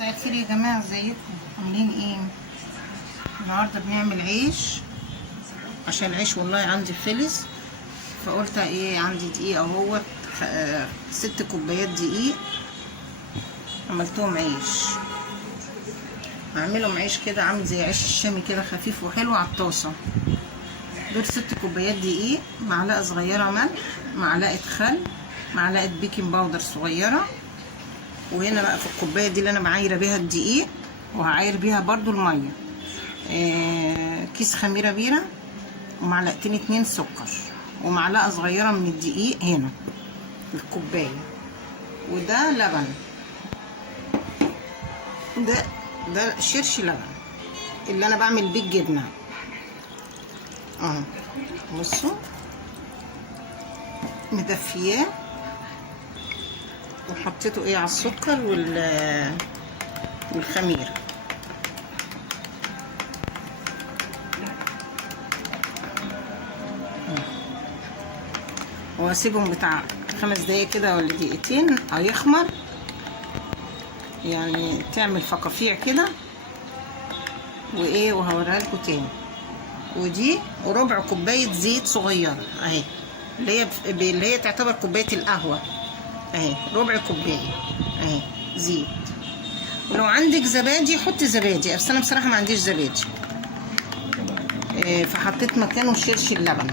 مساء الخير يا جماعه، ازيكم؟ عاملين ايه؟ النهارده بنعمل عيش عشان العيش والله عندي خلص، فقلت ايه عندي دقيق اهوت 6 كوبايات دقيق، عملتهم عيش. هعملهم عيش كده عامل زي عيش الشامي كده خفيف وحلو على الطاسه. دول 6 كوبايات دقيق، معلقه صغيره ملح، معلقه خل، معلقه بيكنج باودر صغيره. وهنا بقى في الكوبايه دي اللي انا بعايره بيها الدقيق، وهعاير بيها برضو الميه، كيس خميره بيره، ومعلقتين 2 سكر، ومعلقه صغيره من الدقيق هنا الكوبايه. وده لبن، ده شرش لبن اللي انا بعمل بيه الجبنه اهو. بصوا مدفياه وحطيته ايه على السكر والخميره. واسيبهم بتاع 5 دقايق كده ولا دقيقتين هيخمر، يعني تعمل فقاقيع كده وايه. وهوريها لكم تاني. ودي وربع كوبايه زيت صغيره اهي، اللي هي تعتبر كوبايه القهوه اهي، ربع كوبايه اهي زيت. ولو عندك زبادي حطي زبادي، بس انا بصراحه ما عنديش زبادي، فحطيت مكانه شرش اللبن.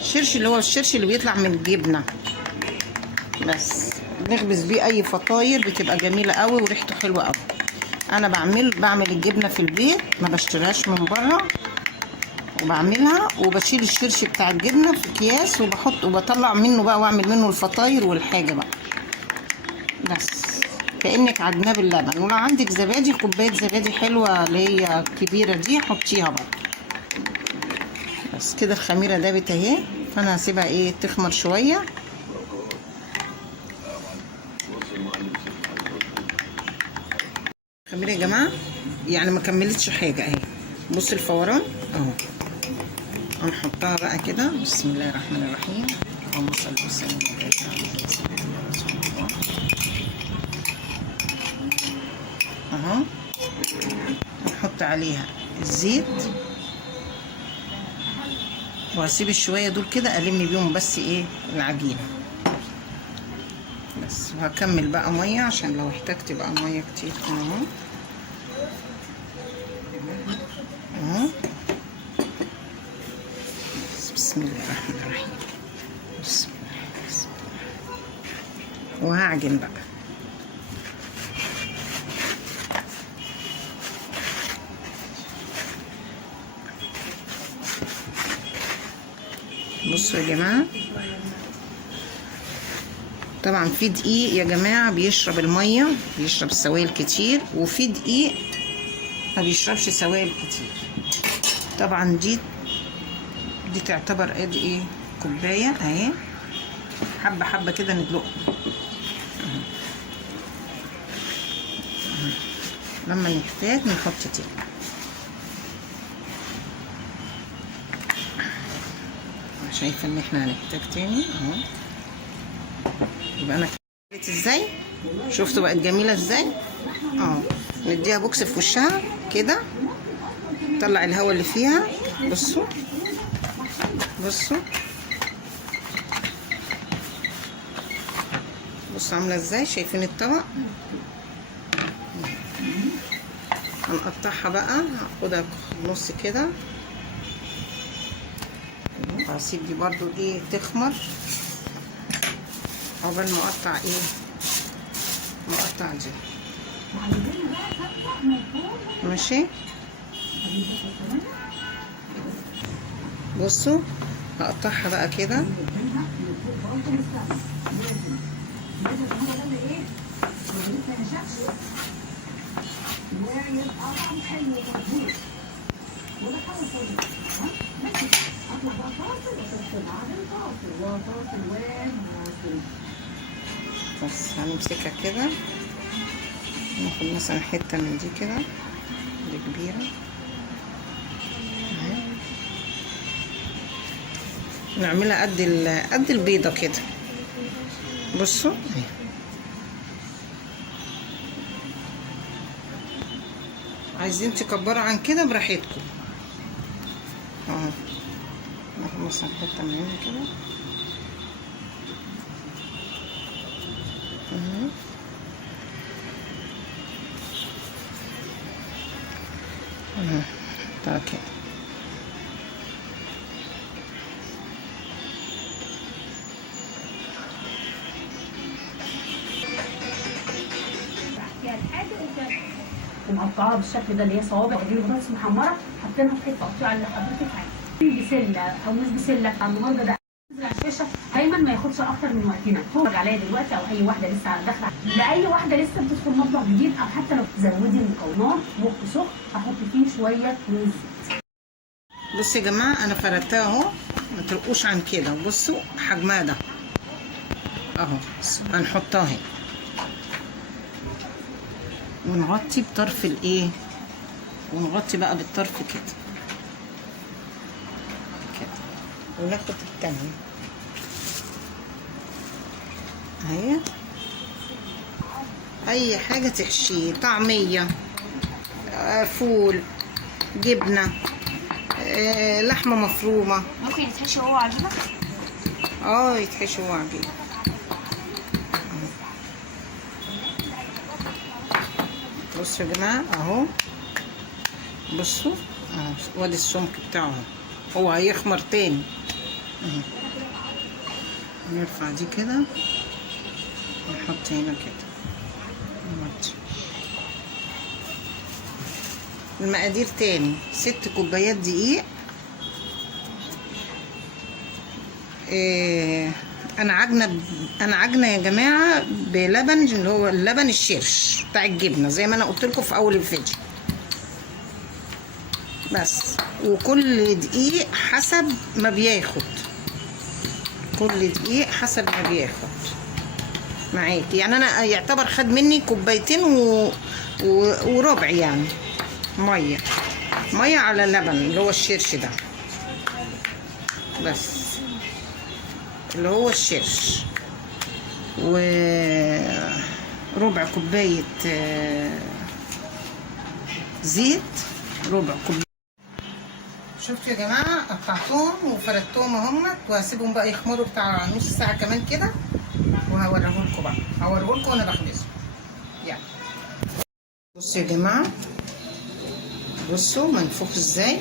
الشرش اللي هو الشرش اللي بيطلع من الجبنه، بس بنخبز بيه اي فطاير بتبقى جميله قوي وريحته حلوه قوي. انا بعمل الجبنه في البيت، ما بشتريهاش من بره، وبعملها وبشيل الشرش بتاع الجبنه في اكياس وبحط وبطلع منه بقى واعمل منه الفطاير والحاجه بقى، بس كانك عجناه باللبن. ولو عندك زبادي كوبايه زبادي حلوه اللي هي كبيره دي حطيها بقى. بس كده الخميره دابت اهي، فانا هسيبها ايه تخمر شويه. الخميره يا جماعه يعني ما كملتش حاجه اهي، بص الفوران اهو. هنحطها بقى كده. بسم الله الرحمن الرحيم، اللهم صل وسلم وبارك على سيدنا رسول الله اهو. هنحط عليها الزيت وهسيب الشويه دول كده الم بيهم بس ايه العجينه بس. وهكمل بقى ميه عشان لو احتجت بقى ميه كتير اهو اهو. بسم الله الرحمن الرحيم، بسم الله بسم الله. وهعجن بقى. بصوا يا جماعه، طبعا في دقيق يا جماعه بيشرب الميه، بيشرب السوائل كتير، وفي دقيق ما بيشربش سوائل كتير. طبعا دي تعتبر قد ايه كوبايه اهي، حبه حبه كده ندلقها. لما نحتاج نحط تاني. شايفه ان احنا هنحتاج تاني اهو. يبقى انا كملت ازاي، شفتوا بقت جميله ازاي اهو. نديها بوكس في وشها كده، نطلع الهواء اللي فيها. بصوا بصوا بصوا عامله ازاي، شايفين الطبق. هنقطعها بقى، هاخدها نص كده. هسيب دي برضو ايه تخمر عقبال ما اقطع ايه، مقطع دي ماشي. بصوا هقطعها بقى كده. بس هنمسكها كده، ناخد مثلا حته من دي كده، دي كبيره، نعملها قد البيضه كده. بصوا عايزين تكبروا عن كده براحتكم اهو. ناخد مثلا حته من هنا كده اهو. اهو كده. ومقطعاها بالشكل ده اللي هي صوابع، ودي بطاطس محمره حاطينها في حته تقطيع اللي حضرتك عايزاه، بسله او مش بسله. النهارده ده الشاشه دايما ما ياخدش اكتر من وقتنا. تفرج عليا دلوقتي او اي واحده لسه داخله، لاي واحده لسه بتدخل مطبخ جديد، او حتى لو زودي المكونات بق سخن احط فيه شويه من الزيت. بصوا يا جماعه انا فردتها اهو، ما ترقوش عن كده. بصوا حجمها ده اهو. هنحطها هنا ونغطي بطرف الايه، ونغطي بقى بالطرف كده كده، وناخد التانية اهي. اي حاجة تحشيه، طعمية، فول، جبنة، لحمة مفرومة. ممكن يتحشي هو عجينة؟ يتحشي هو عجينة. بصوا يا جماعه اهو، بصوا اهو وادي السمك بتاعه اهو. هو هيخمر تاني اهو. نرفع دي كده ونحط هنا كده ونحط المقادير تاني. 6 كوبايات دقيق. انا عجنه يا جماعه بلبن، اللي هو اللبن الشرش بتاع الجبنه، زي ما انا قلت لكم في اول الفيديو بس. وكل دقيق حسب ما بياخد، كل دقيق حسب ما بياخد معاكي. يعني انا يعتبر خد مني كوبايتين وربع يعني ميه على اللبن اللي هو الشرش ده بس، اللي هو الشرش. وربع كوباية زيت، ربع كوباية. شفتوا يا جماعة قطعتهم وفردتهم اهمت، وهسيبهم بقى يخمروا بتاع نص ساعة كمان كده، وهوريهولكوا بقى، هوريهولكوا وانا بخبزهم. يعني بصوا يا جماعة، بصوا منفوخ ازاي.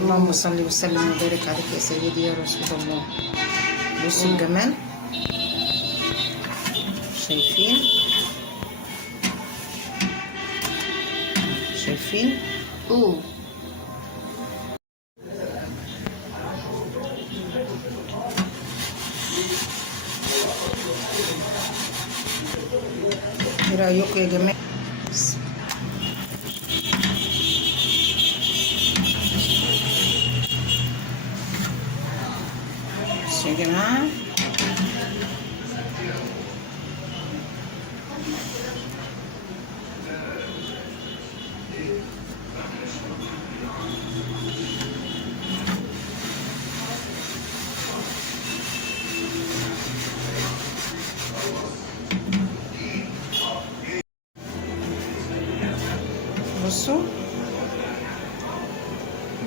اللهم صل وسلم وبارك عليك يا سيدي يا رسول الله. بصوا الجمال، شايفين شايفين ايه رايكم يا جماعه؟ يا جماعه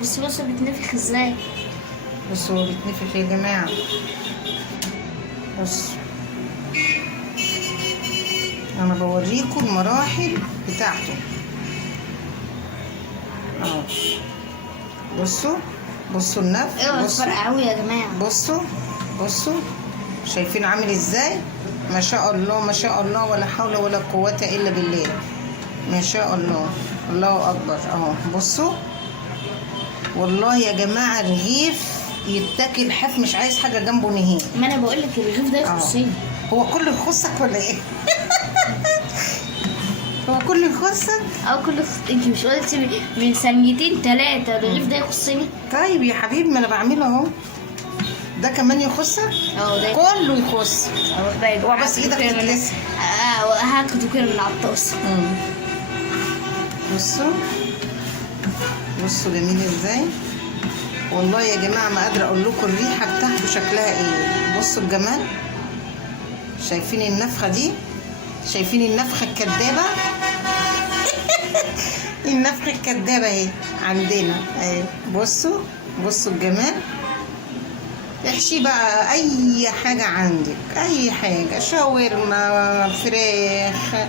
بصوا بصوا بيتنفخ ازاي. بصوا هو بيتنفخ يا جماعه. بصوا انا بوريكم المراحل بتاعته اهو. بصوا النفخ. ايوه فرق قوي يا جماعه. بصوا شايفين عامل ازاي؟ ما شاء الله ما شاء الله، ولا حول ولا قوه الا بالله، ما شاء الله، الله اكبر اهو. بصوا والله يا جماعه الرغيف يتاكل حاف، مش عايز حاجه جنبه نهائي. ما انا بقول لك الرغيف ده يخصني. هو كله يخصك ولا ايه؟ هو كله يخصك؟ انت مش قلتي من ثانيتين 3 الرغيف ده يخصني؟ طيب يا حبيبي ما انا بعمله اهو. ده كمان يخصك؟ ده كله يخص. بس ايدك تتلسع. هاخده كده من على الطاسه. بصوا جميل ازاي. والله يا جماعه ما قادره اقول لكم الريحه بتاعته شكلها ايه. بصوا الجمال، شايفين النفخه دي؟ شايفين النفخه الكدابه؟ النفخة الكدابة اهي عندنا اهي. بصوا بصوا الجمال. احشي بقى اي حاجة عندك، اي حاجة، شاورما، فراخ،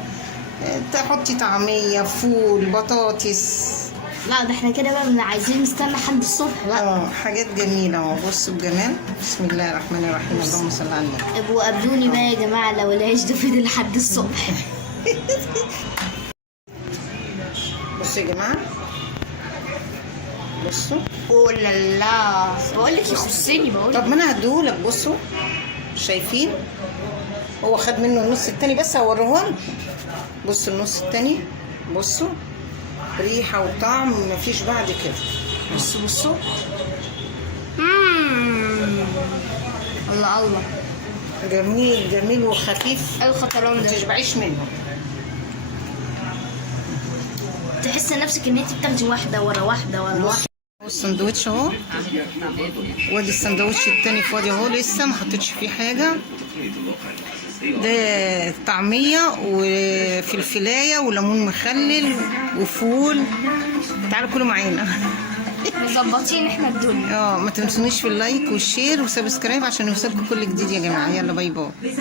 تحطي طعمية، فول، بطاطس. لا ده احنا كده بقى عايزين نستنى لحد الصبح بقى. حاجات جميلة اهو. بصوا الجمال. بسم الله الرحمن الرحيم. اللهم صل على النبي. ابقوا قابلوني بقى يا جماعة لو العيش ده فضل لحد الصبح. بصوا يا جماعة، بصوا. اوه لا لا، بقول لك يخصني بقول. طب ما انا هديهولك. بصوا شايفين، هو خد منه النص التاني بس هوريهولكم. بصوا النص التاني، بصوا ريحة وطعم مفيش بعد كده. بصوا بصوا. الله الله، جميل جميل وخفيف، الخطران ده متشبعيش منه. تحس نفسك ان انت بتاخدي واحدة ورا واحدة ورا واحدة. السندوتش اهو، وادي السندوتش التاني فاضي اهو، لسه ما حطيتش فيه حاجة. ده طعمية وفلفلاية وليمون مخلل وفول. تعالوا كلوا معانا. مظبطين احنا الدنيا. ما تنسونيش في اللايك والشير وسبسكرايب عشان يوصلكم كل جديد يا جماعة. يلا باي باي.